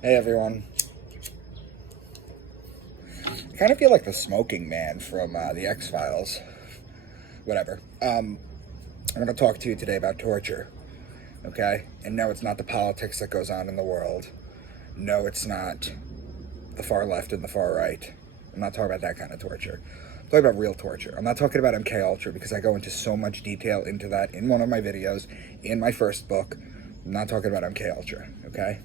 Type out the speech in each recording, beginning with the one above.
Hey everyone. I kind of feel like the smoking man from the X-Files. Whatever. I'm going to talk to you today about torture. Okay? And no, it's not the politics that goes on in the world. No, it's not the far left and the far right. I'm not talking about that kind of torture. I'm talking about real torture. I'm not talking about MK Ultra because I go into so much detail into that in one of my videos, in my first book. I'm not talking about MK Ultra, okay?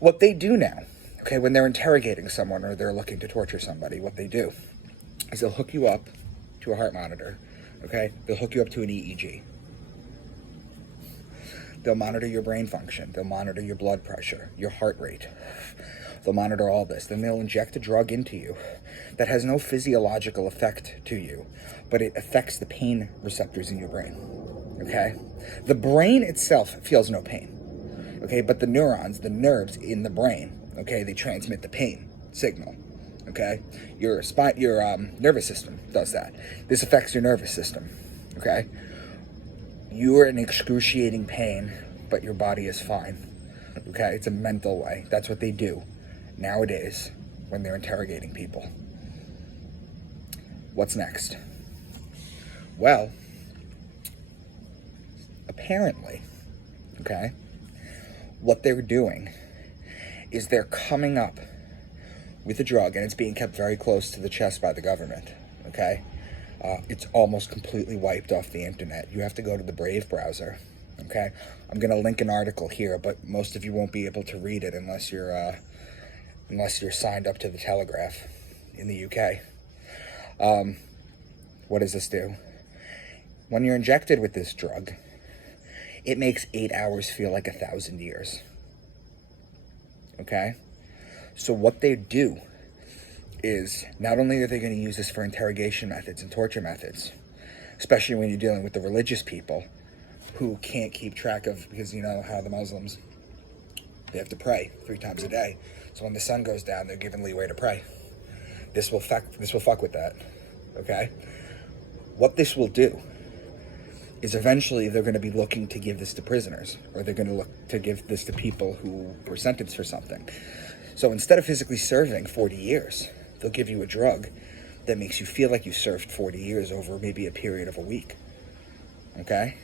What they do now, okay, when they're interrogating someone or they're looking to torture somebody, what they do is they'll hook you up to a heart monitor, okay? They'll hook you up to an EEG. They'll monitor your brain function. They'll monitor your blood pressure, your heart rate. They'll monitor all this. Then they'll inject a drug into you that has no physiological effect to you, but it affects the pain receptors in your brain, okay? The brain itself feels no pain, okay? But the neurons, the nerves in the brain, okay, they transmit the pain signal, okay? Your nervous system does that. This affects your nervous system, okay? You are in excruciating pain, but your body is fine, okay? It's a mental way. That's what they do nowadays when they're interrogating people. What's next? Well, apparently, okay, what they're doing is they're coming up with a drug, and it's being kept very close to the chest by the government, okay? It's almost completely wiped off the internet. You have to go to the Brave browser, okay? I'm going to link an article here, but most of you won't be able to read it unless you're signed up to the Telegraph in the UK. What does this do? When you're injected with this drug, it makes 8 hours feel like 1,000 years, okay? So what they do is not only are they going to use this for interrogation methods and torture methods, especially when you're dealing with the religious people who can't keep track of, because you know how the Muslims, they have to pray 3 times a day. So when the sun goes down, they're given leeway to pray. This will fuck with that, okay? What this will do is eventually they're going to be looking to give this to prisoners, or they're going to look to give this to people who were sentenced for something. So instead of physically serving 40 years, they'll give you a drug that makes you feel like you served 40 years over maybe a period of a week, okay?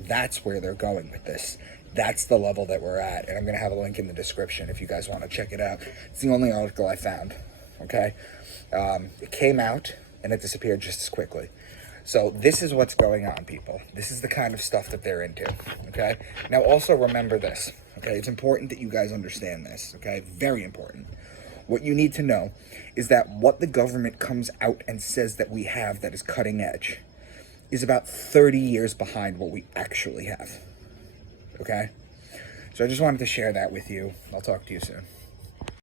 That's where they're going with this. That's the level that we're at, and I'm going to have a link in the description if you guys want to check it out. It's the only article I found, okay? It came out, and it disappeared just as quickly. So this is what's going on, people. This is the kind of stuff that they're into, okay? Now, also remember this, okay? It's important that you guys understand this, okay? Very important. What you need to know is that what the government comes out and says that we have that is cutting edge is about 30 years behind what we actually have, okay? So I just wanted to share that with you. I'll talk to you soon.